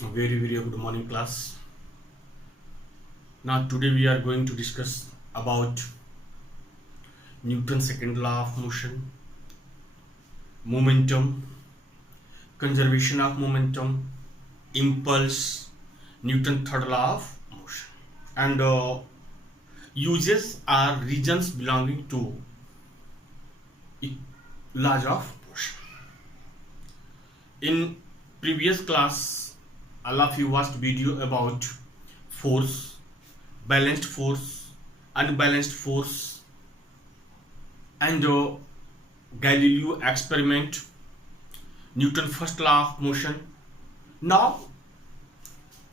Very good morning, class. Now today we are going to discuss about Newton's second law of motion, momentum, conservation of momentum, impulse, Newton's third law of motion, and uses are regions belonging to laws of motion. In previous class, all of you watched video about force, balanced force, unbalanced force, and Galileo experiment, Newton first law of motion. Now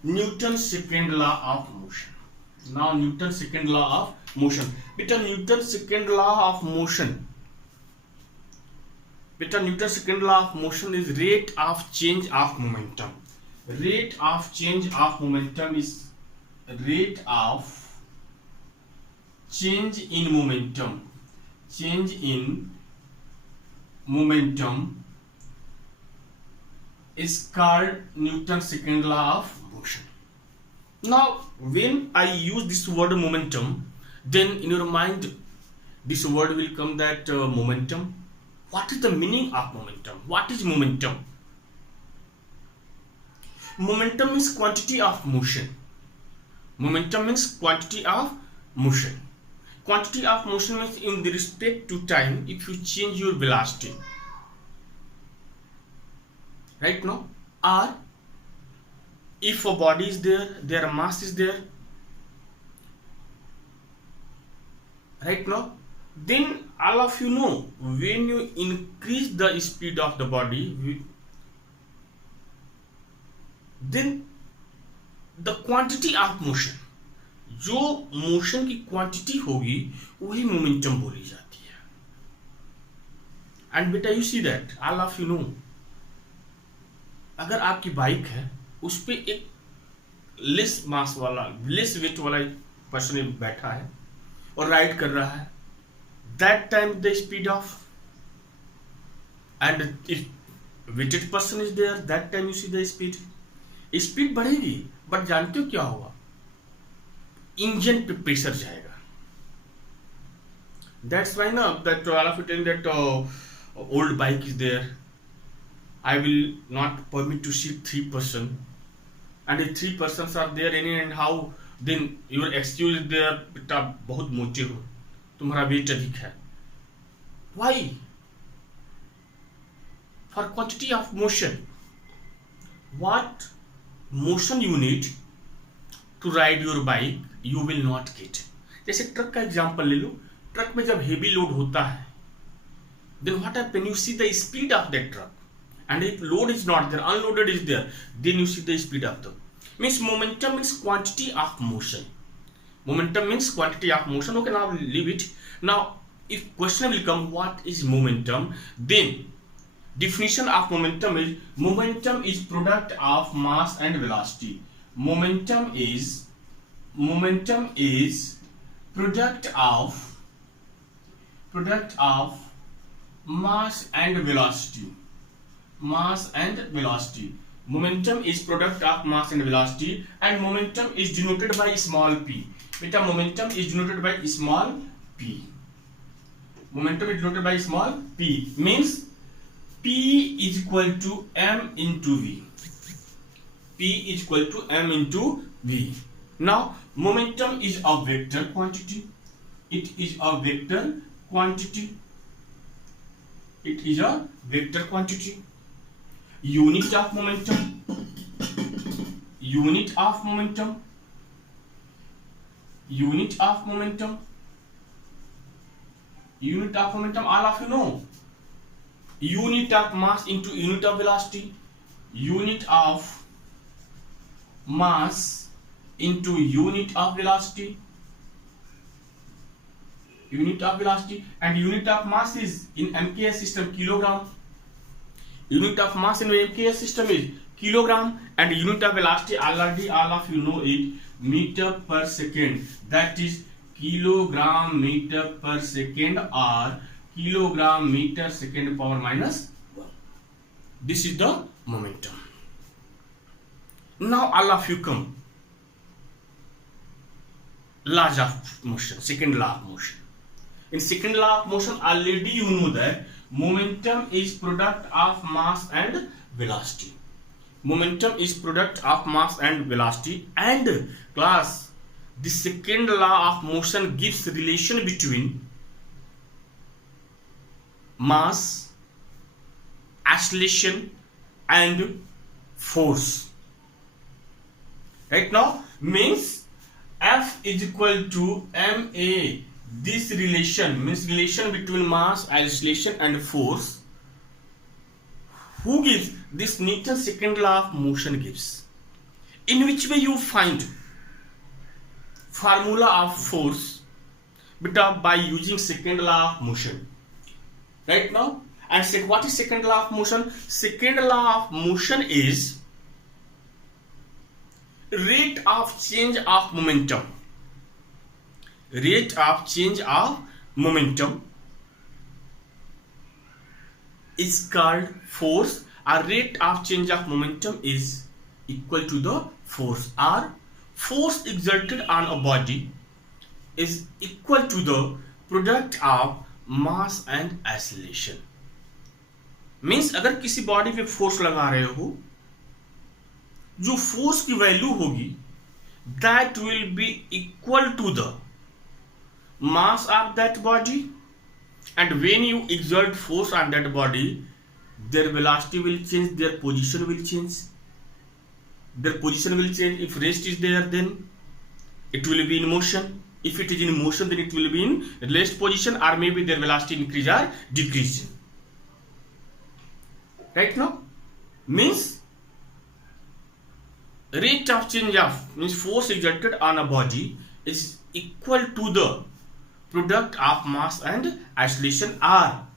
Newton's second law of motion. Now Newton's second law of motion. Beta Newton's second law of motion. Beta Newton's second law of motion is rate of change of momentum. Rate of change of momentum is rate of change in momentum. Change in momentum is called Newton's second law of motion. Now, when I use this word momentum, then in your mind, this word will come that momentum. What is the meaning of momentum? What is momentum? Momentum is quantity of motion. Momentum means quantity of motion. Quantity of motion means in the respect to time if you change your velocity. Right now? Or if a body is there, their mass is there. Right now? Then all of you know when you increase the speed of the body, then the quantity of motion, जो motion की quantity होगी वही momentum बोली जाती है. And बेटा you see that all of you know, अगर आपकी बाइक है उस पे एक लेस मास वाला, लेस वेट वाला पर्सन बैठा है और राइड कर रहा है, that time the speed of, and if weighted person is there that time you see the speed बढ़ेगी. बट जानते हो क्या होगा? इंजन पे प्रेशर जाएगा. दैट्स वाई ना that all of you tell that old bike is there, I will not permit to sit 3 person, and if 3 persons are there any and how, then your excuse is there, बेटा बहुत मोटे हो, तुम्हारा wait अधिक है. Why? For quantity of motion. What motion you need to ride your bike, you will not get. जैसे truck का example ले लो. ट्रक में जब हेवी लोड होता है, then what happen? You see the speed of that truck. And if load is not there, unloaded is there, then you see the speed of the. Means momentum means quantity of motion. Momentum means quantity of motion. Okay, now leave it. Now, if question will come, what is momentum? Then definition of momentum is product of mass and velocity. Momentum is product of mass and velocity. Mass and velocity. Momentum is product of mass and velocity, and momentum is denoted by small p. Beta momentum is denoted by small p. Momentum is denoted by small p. Means p is equal to m into v. P is equal to m into v. Now momentum is a vector quantity. It is a vector quantity. It is a vector quantity. Unit of momentum. Unit of momentum. Unit of momentum. Unit of momentum. All of you know. Unit of mass into unit of velocity. Unit of mass into unit of velocity. Unit of velocity, and unit of mass is in MKS system kilogram. Unit of mass in MKS system is kilogram, and unit of velocity already all of you know it, meter per second. That is kilogram meter per second or kilogram meter second power minus 1. This is the momentum. Now all of you come. Laws of motion, second law of motion. In second law of motion, already you know that momentum is product of mass and velocity. Momentum is product of mass and velocity. And class, the second law of motion gives relation between mass, acceleration and force. Right now means F is equal to ma. This relation means relation between mass, acceleration and force. Who gives? This Newton's second law of motion gives. In which way you find formula of force? Beta, by using second law of motion. Right now, and what is second law of motion? Second law of motion is rate of change of momentum. Rate of change of momentum is called force, or rate of change of momentum is equal to the force, or force exerted on a body is equal to the product of mass and acceleration. Means अगर किसी body पे force लगा रहे हो, जो force की value होगी that will be equal to the mass of that body, and when you exert force on that body, their velocity will change, their position will change. Their position will change. If rest is there, then it will be in motion. If it is in motion, then it will be in rest position, or maybe their velocity increase or decrease. Right now means rate of change of means force exerted on a body is equal to the product of mass and acceleration, or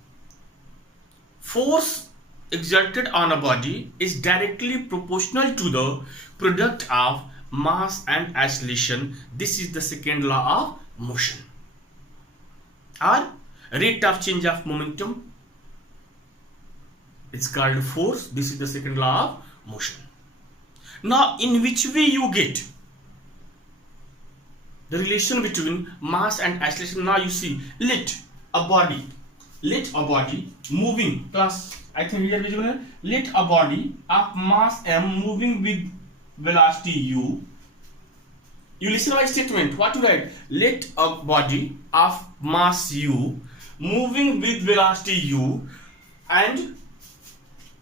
force exerted on a body is directly proportional to the product of mass and acceleration. This is the second law of motion, or rate of change of momentum. It's called force. This is the second law of motion. Now, in which way you get the relation between mass and acceleration? Now you see, let a body moving, plus I think here visible, let a body of mass m moving with velocity u. You listen to my statement. What to write? Let a body of mass u moving with velocity u, and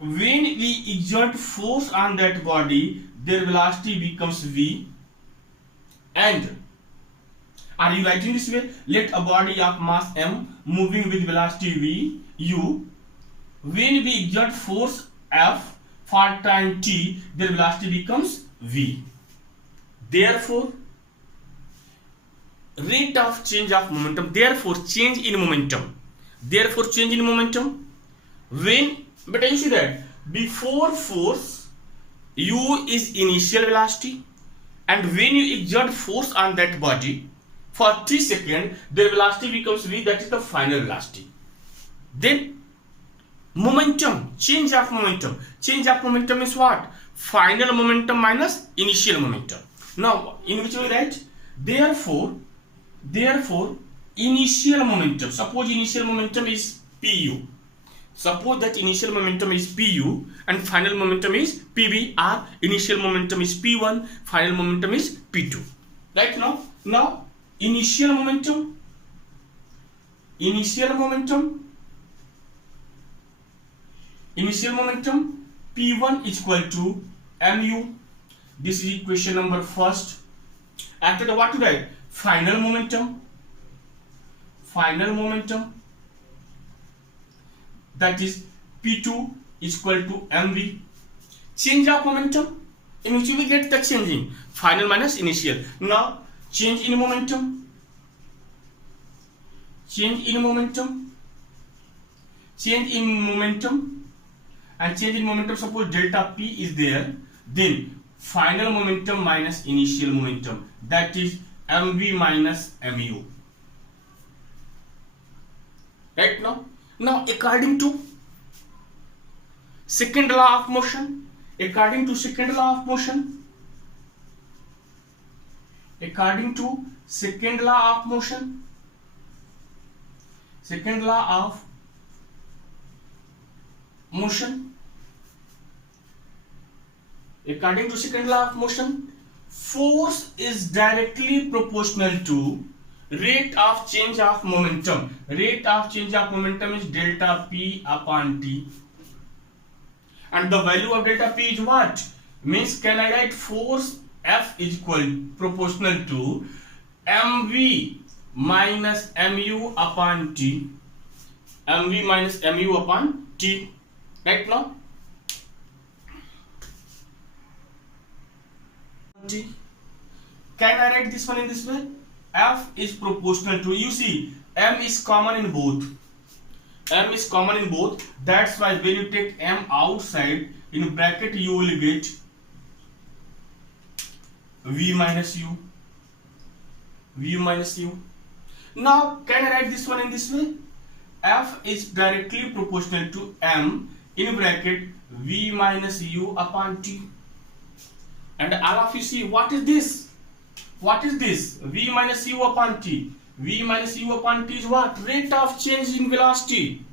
when we exert force on that body, their velocity becomes v. And are you writing this way? Let a body of mass m moving with velocity v u, when we exert force f for time t, their velocity becomes v. Therefore, rate of change of momentum, therefore change in momentum, when, but you see that before force u is initial velocity, and when you exert force on that body for 3 seconds, their velocity becomes v, that is the final velocity. Then momentum, change of momentum is what? Final momentum minus initial momentum. Now in which we write? Therefore initial momentum, suppose initial momentum is pu, suppose that initial momentum is pu and final momentum is pb, or initial momentum is p1, final momentum is p2. Right now initial momentum p1 is equal to mu. This is equation number first. After that, what to write? Final momentum, that is p2 is equal to mv. Change of momentum, in which we get the changing final minus initial. Now change in momentum, and change in momentum, suppose delta p is there, then final momentum minus initial momentum, that is mv minus mu. Right now according to second law of motion, According to second law of motion, second law of motion, according to second law of motion, force is directly proportional to rate of change of momentum. Rate of change of momentum is delta P upon T. And the value of delta P is what? Means can I write force F is equal proportional to mv minus mu upon T. mv minus mu upon T. Right now? T. Can I write this one in this way? F is proportional to, you see, m is common in both. M is common in both. That's why when you take m outside, in bracket you will get v minus u. V minus u. Now, can I write this one in this way? F is directly proportional to m in bracket v minus u upon T. And all of you see, what is this? What is this? V minus u upon T. V minus u upon T is what? Rate of change in velocity.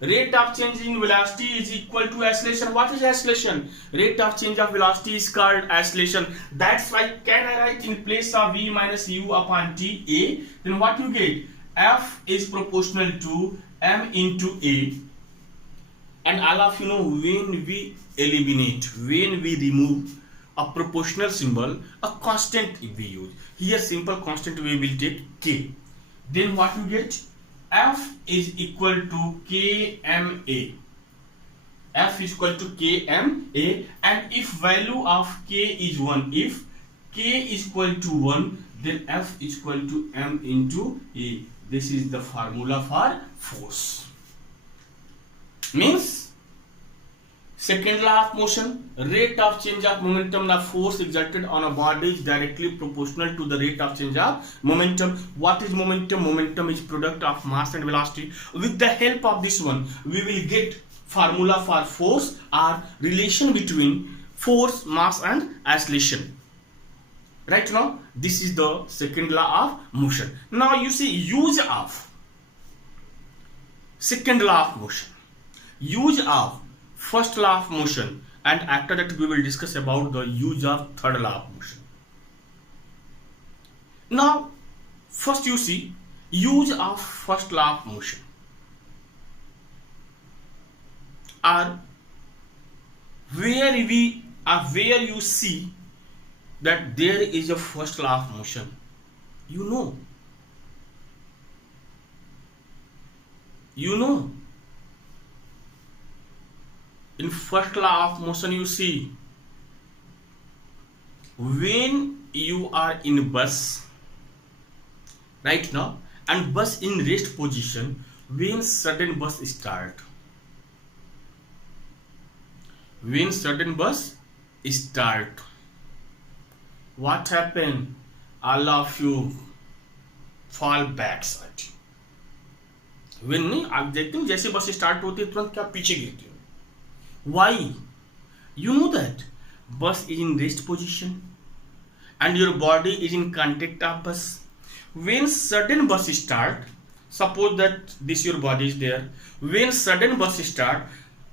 Rate of change in velocity is equal to acceleration. What is acceleration? Rate of change of velocity is called acceleration. That's why can I write in place of v minus u upon T A? Then what you get? F is proportional to m into A. And all of you know, when we eliminate, when we remove a proportional symbol, a constant we use. Here simple constant we will take k. Then what you get? F is equal to kma. F is equal to kma, and if value of k is 1, if k is equal to 1, then F is equal to m into A. This is the formula for force. Means second law of motion, rate of change of momentum, the force exerted on a body is directly proportional to the rate of change of momentum. What is momentum? Momentum is product of mass and velocity. With the help of this one, we will get formula for force or relation between force, mass and acceleration. Right now, this is the second law of motion. Now you see use of second law of motion, use of first law of motion, and after that we will discuss about the use of third law of motion. Now first you see use of first law of motion, or where you see that there is a first law of motion. You know in first law of motion, you see when you are in bus right now and bus in rest position, when sudden bus start, what happen? All of you fall backside. when नहीं आप देखते हो जैसे बस start होती है तुरंत क्या पीछे गिरती हो. Why? You know that bus is in rest position and your body is in contact of bus. When sudden bus start, suppose that this your body is there. When sudden bus start,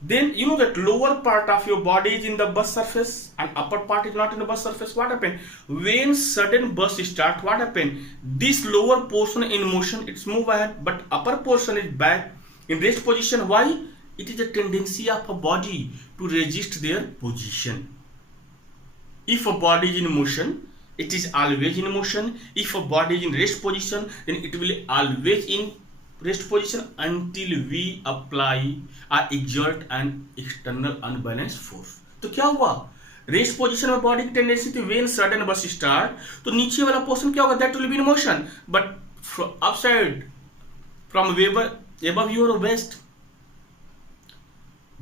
then you know that lower part of your body is in the bus surface and upper part is not in the bus surface. What happened? When sudden bus start, what happened? This lower portion in motion, it's move ahead, but upper portion is back in rest position. Why? It is a tendency of a body to resist their position. If a body is in motion, it is always in motion. If a body is in rest position, then it will always in rest position until we apply or exert an external unbalanced force. तो क्या हुआ? Rest position में body की tendency थी when sudden बस start, तो नीचे वाला पोर्शन क्या होगा? That will be in motion, but upside from above your waist,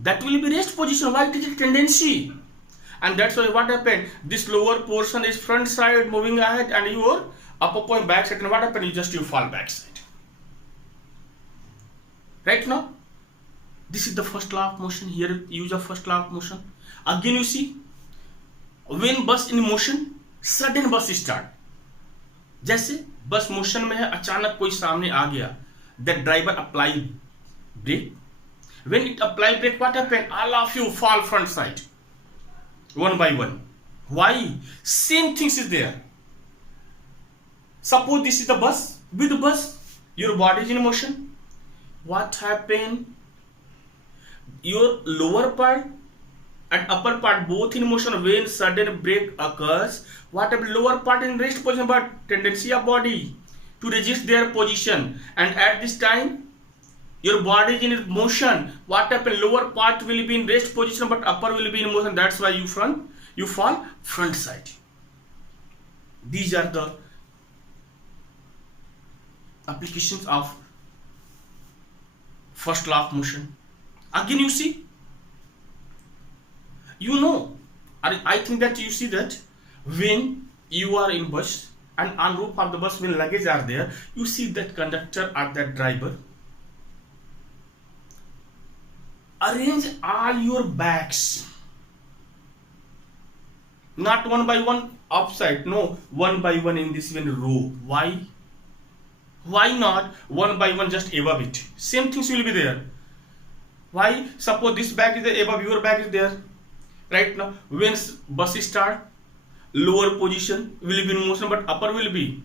that will be rest position. Why? It is a tendency, and that's why what happened? This lower portion is front side moving ahead and your upper point back side, and what happened? You fall back side. Right now, this is the first law of motion. Here use of first law of motion. Again you see, when bus in motion, sudden bus start. जैसे बस motion में है, अचानक कोई सामने आ गया, that driver apply brake. When it apply brake, what happen? All of you fall front side, one by one. Why? Same things is there. Suppose this is the bus. With the bus, your body is in motion. What happen? Your lower part and upper part both in motion. When sudden brake occurs, what happen? Lower part in rest position, but tendency of body to resist their position, and at this time your body is in motion. What happen? Lower part will be in rest position, but upper will be in motion. That's why you fall front side. These are the applications of first law of motion. Again, you see, you know, I think that you see that when you are in bus and on roof of the bus, when luggage are there, you see that conductor or that driver arrange all your bags, not one by one upside, no, one by one in this one row. Why not one by one just above it? Same things will be there. Why? Suppose this bag is there, above your bag is there. Right now, when bus start, lower position will be in motion, but upper will be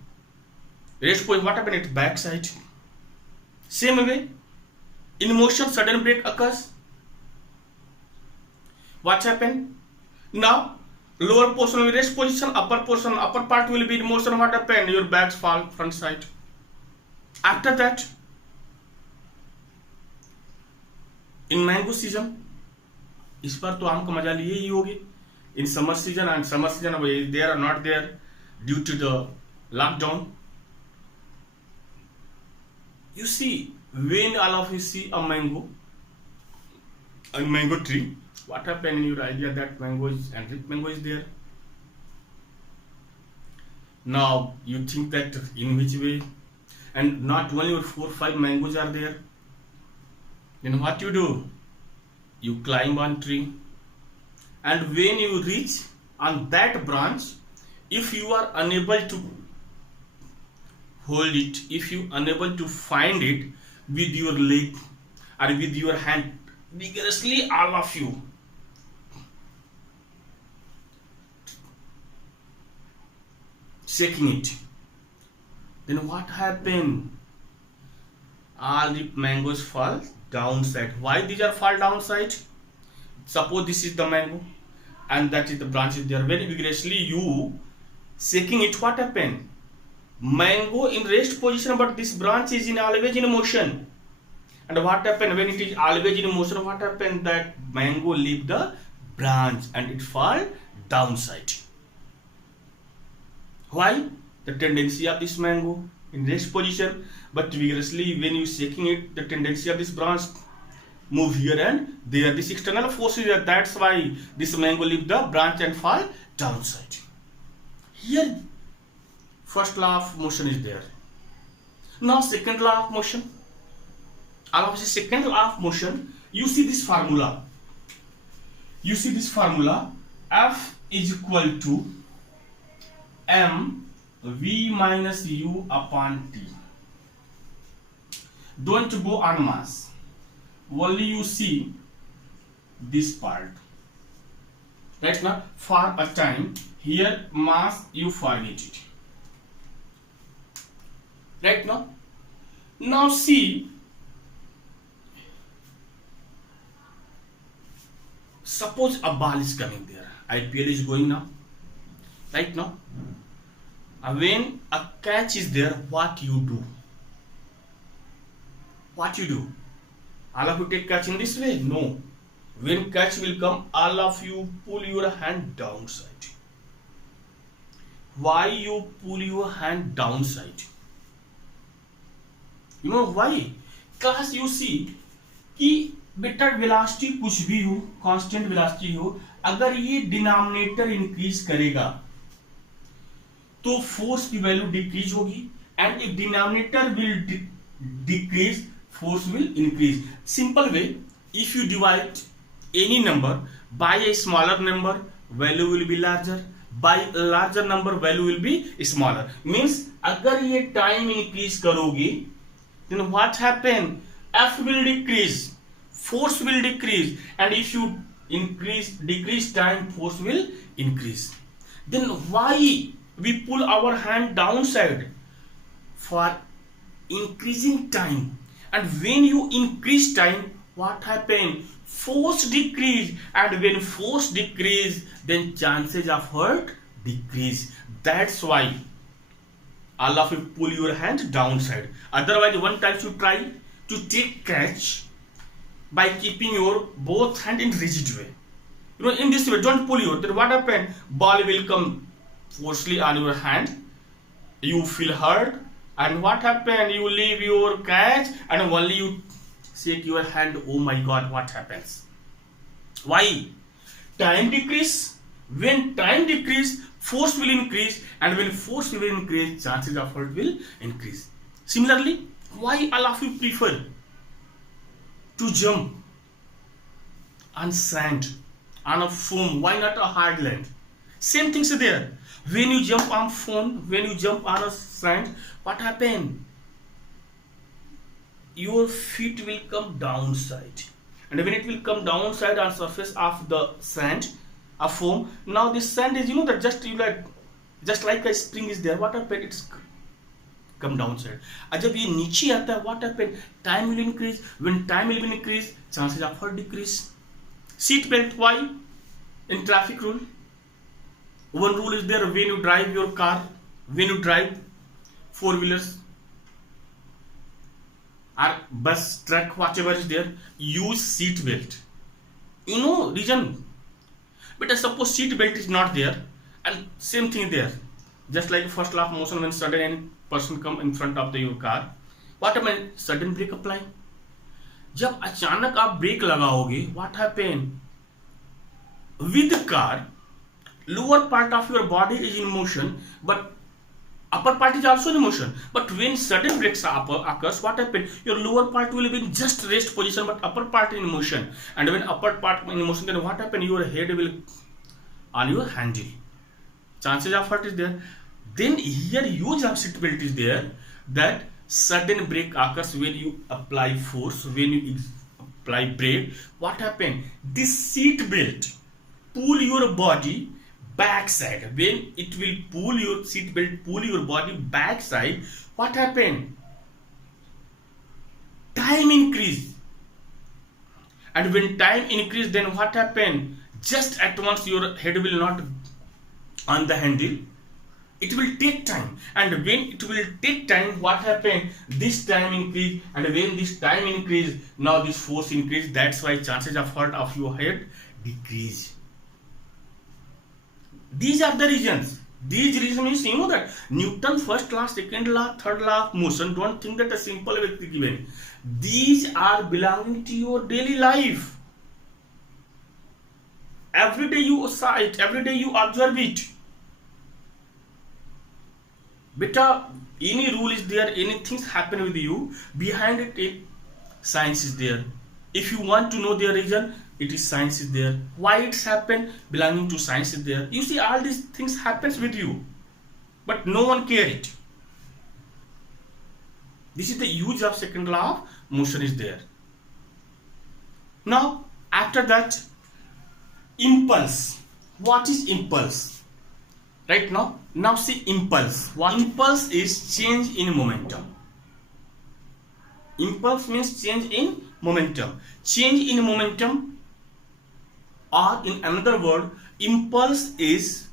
rest position. What happen at back side? Same way, in motion, sudden brake occurs. What happen? Now, lower portion will be rest position, upper part will be in motion. What happen? Your bags fall front side. After that, in mango season, इस बार तो आम का मजा लिए ही होगी. In summer season they are not there due to the lockdown. You see, when all of you see a mango tree, what happened in your idea that mango is there? Now you think that in which way? And not only 4 or 5 mangoes are there. Then what you do? You climb on tree, and when you reach on that branch, if you are unable to hold it, if you unable to find it with your leg or with your hand, vigorously all of you shaking it, then what happened? All the mangoes fall downside. Why these are fall downside? Suppose this is the mango and that is the branch is there. Very vigorously you shaking it, what happened? Mango in rest position, but this branch is in always in motion. And what happened when it is always in motion? What happened? That mango leave the branch and it fall downside. Why? The tendency of this mango in rest position, but vigorously when you shaking it, the tendency of this branch move here and there. This external force is there. That's why this mango leave the branch and fall downside. Here, first law of motion is there. Now, second law of motion. Allow the second law of motion. You see this formula. F is equal to mv minus u upon t. Don't go on mass. Only you see this part. Right now, for a time, here mass you forget it. Right now. Now see. Suppose a ball is coming there. IPL is going now. Right now. When a catch is there, what you do? All of you take catch in this way? No. When catch will come, all of you pull your hand downside. Why you pull your hand downside? You know why? Class you see कि बेटा velocity कुछ भी हो, constant velocity हो, अगर ये denominator increase करेगा तो फोर्स की वैल्यू डिक्रीज होगी, and if denominator will decrease force will increase. Simple way, if you divide any number by a smaller number, value will be larger. by larger number value will be smaller. Means अगर ये time increase करोगे then what happen? F will decrease, force will decrease, and if you decrease time, force will increase. Then why we pull our hand downside? For increasing time. And when you increase time, what happen? Force decrease, and when force decrease, then chances of hurt decrease. That's why all of you pull your hand downside. Otherwise, one time you try to take catch by keeping your both hand in rigid way. You know, in this way, don't pull your. Then what happen? Ball will come forcefully on your hand. You feel hurt, and what happen? You leave your catch, and only you shake your hand. Oh my God, what happens? Why? Time decrease. When time decrease, force will increase, and when force will increase, chances of hurt will increase. Similarly, why all of you prefer to jump on sand, on a foam? Why not a hard land? Same things are there. When you jump on foam, when you jump on a sand, what happen? Your feet will come downside, and when it will come downside on surface of the sand, a foam. Now this sand is, you know, that just like a spring is there. What happen? It's come downside. और जब ये नीचे आता है, what happen? Time will increase. When time will increase, chances of hurt decrease. Seat belt. Why? In traffic rule, one rule is there. When you drive your car, when you drive four-wheelers or bus, truck, whatever is there, use seat belt. You know reason? But suppose seat belt is not there, and same thing there. Just like first law of motion, when sudden any person come in front of your car, what happen? Sudden brake apply. जब अचानक आप break लगाओगे, what happen? With the car, lower part of your body is in motion, but upper part is also in motion. But when sudden brakes occurs, what happen? Your lower part will be in just rest position, but upper part in motion. And when upper part in motion, then what happen? Your head will on your handle. Chances of hurt is there. Then here use of seat belt is there, that sudden brake occurs when you apply force, when you apply brake. What happen? This seat belt pull your body backside. When it will pull your seat belt, pull your body backside, what happen? Time increase. And when time increase, then what happen? Just at once your head will not on the handle. It will take time, and when it will take time, what happen? This time increase, and when this time increase, now this force increase. That's why chances of hurt of your head decrease. These are the reasons. These reasons means, you know, that Newton first law, second law, third law of motion. Don't think that a simple way given. These are belonging to your daily life. Every day you saw it. Every day you observe it. Beta, any rule is there, anything happen with you, behind it, science is there. If you want to know the reason, it is science is there. Why it's happened, belonging to science is there. You see, all these things happens with you, but no one care it. This is the use of second law of motion is there. Now, after that, impulse. What is impulse? Right now see impulse. What impulse is? Change in momentum. Impulse means change in momentum. Change in momentum, or in another word, impulse is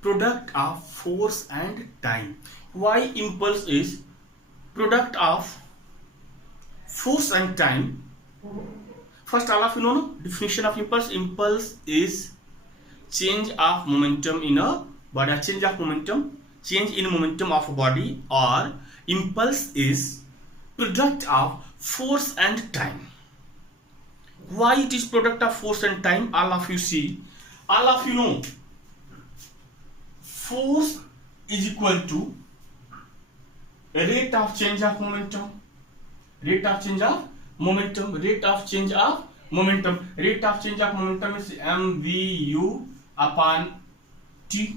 product of force and time. Why impulse is product of force and time? First, all of you know definition of impulse. Impulse is change of momentum in a body, change of momentum, change in momentum of a body, or impulse is product of force and time. Why it is product of force and time? All of you see, all of you know, force is equal to rate of change of momentum, rate of change of momentum, rate of change of momentum. Rate of change of momentum is mvu upon t.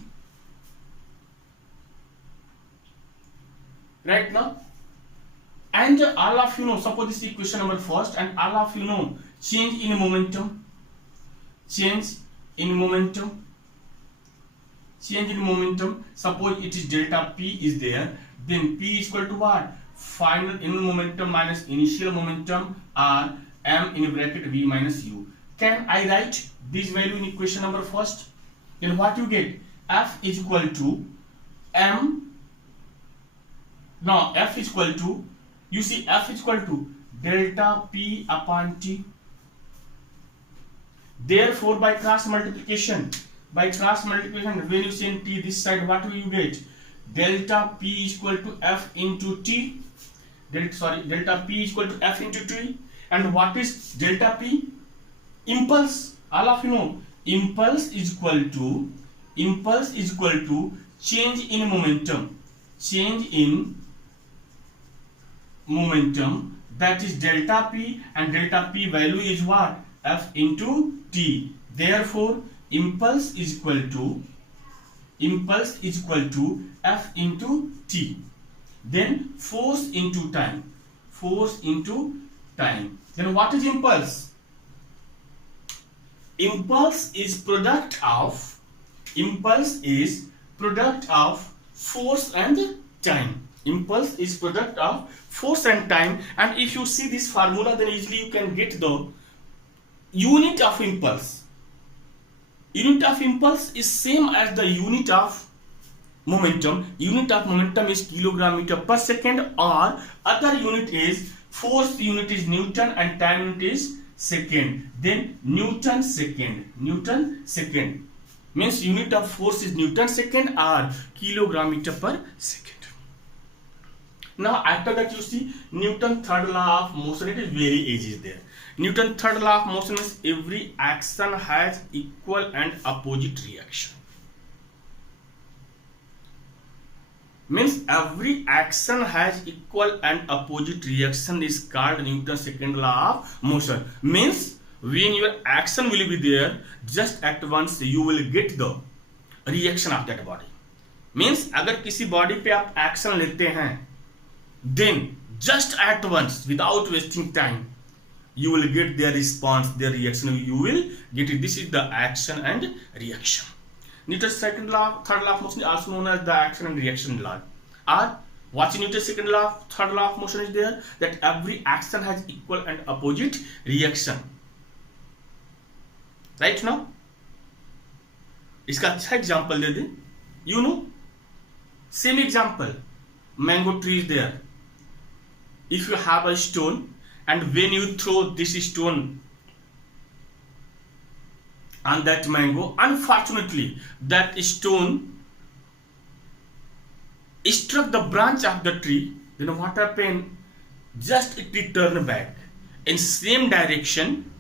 right now. And all of you know, suppose this is equation number first, and all of you know change in momentum, change in momentum, change in momentum. Suppose it is delta p is there, then p is equal to what? Final in momentum minus initial momentum, or m in bracket v minus u. Can I write this value in equation number first? Then what you get? F is equal to m. Now F is equal to, you see F is equal to delta p upon t. Therefore by cross multiplication, when you send t this side, what will you get? Delta p is equal to f into t. Delta p is equal to f into t. And what is delta p? Impulse. All of you know, impulse is equal to change in momentum. Change in momentum, that is delta p, and delta p value is what? F into t. Therefore impulse is equal to f into t. Then force into time. Then what is impulse? Impulse is product of force and time. Impulse is product of force and time. And if you see this formula, then easily you can get the unit of impulse. Unit of impulse is same as the unit of momentum. Unit of momentum is kilogram meter per second, or other unit is force unit is Newton and time unit is second. Then Newton second means unit of force is Newton second or kilogram meter per second. Now after that you see Newton third law of motion. It is very easy there. Newton third law of motion means every action has equal and opposite reaction. Means every action has equal and opposite reaction is called Newton's second law of motion. Means when your action will be there, just at once you will get the reaction of that body. Means अगर किसी body पे आप action लेते हैं, then just at once without wasting time you will get their response, their reaction. You will get it. This is the action and reaction. Newton's third law of motion is also known as the action and reaction law. Or what Newton's third law of motion is there, that every action has equal and opposite reaction. Right now, इसका अच्छा example दे दें. You know, same example. Mango tree is there. If you have a stone, and when you throw this stone on that mango, unfortunately that stone struck the branch of the tree, then what happened? Just it will turn back in same direction,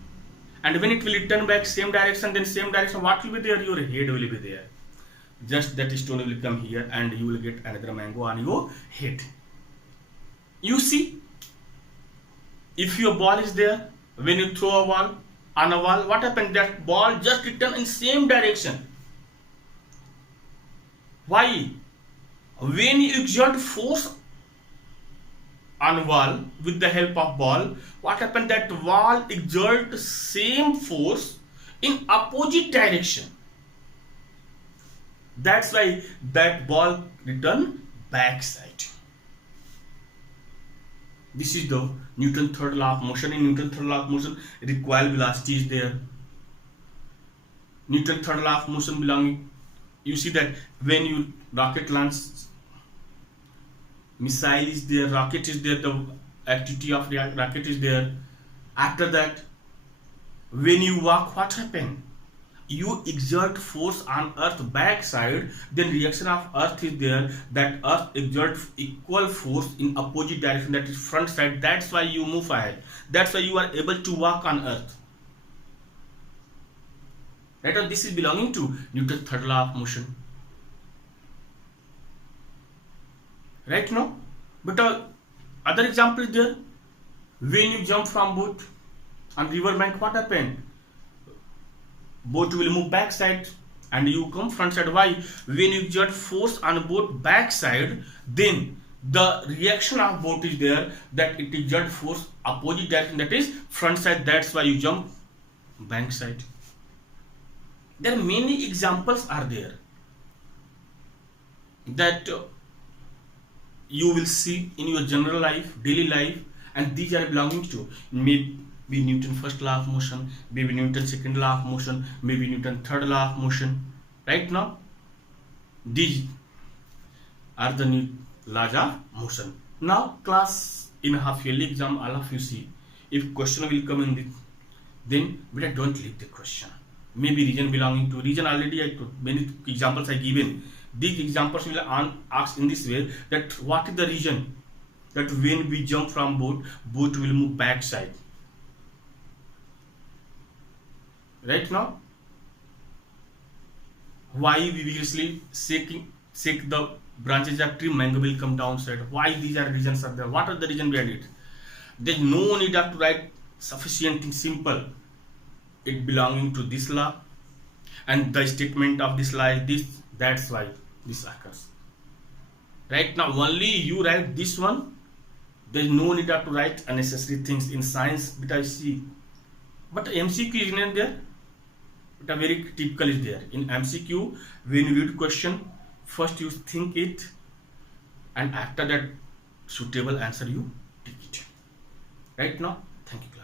and when it will turn back same direction, then same direction, what will be there? Your head will be there. Just that stone will come here and you will get another mango on your head. You see, if your ball is there, when you throw a ball on a wall, what happens? That ball just return in same direction. Why? When you exert force on wall with the help of ball, what happens? That wall exert same force in opposite direction. That's why that ball return backside. This is the Newton's third law of motion. In Newton's third law of motion, recoil velocity is there. Newton's third law of motion belonging, you see that when you rocket launch, missile is there, rocket is there, the activity of rocket is there. After that, when you walk, what happens? You exert force on earth backside, then reaction of earth is there, that earth exerts equal force in opposite direction, that is front side. That's why you move ahead. That's why you are able to walk on earth. Right? And this is belonging to Newton's third law of motion. Right now? But other example is there. When you jump from boat on river bank, what happened? Boat will move backside and you come front side. Why? When you exert force on boat backside, then the reaction of boat is there, that it is exert force opposite direction, that is front side, that's why you jump bank side. There are many examples are there that you will see in your general life, daily life, and these are belonging to maybe Newton first law of motion, maybe Newton second law of motion, maybe Newton third law of motion. Right now, these are the new laws of motion. Now, class in half yearly exam, all of you see, if question will come in this, then better don't leave the question. Maybe region belonging to region, already I told many examples I given. These examples will ask in this way, that what is the region that when we jump from boat will move back side. Right now, why we vigorously shake the branches of tree, mango will come downside. Why these are reasons are there? What are the reason behind it? There is no need to write sufficient thing, simple. It belonging to this law, and the statement of this law is this. That's why this occurs. Right now, only you write this one. There is no need to write unnecessary things in science. But I see, but MCQ is not there. But a very typical is there in MCQ. When you read question, first you think it, and after that suitable answer you take it. Right now, thank you.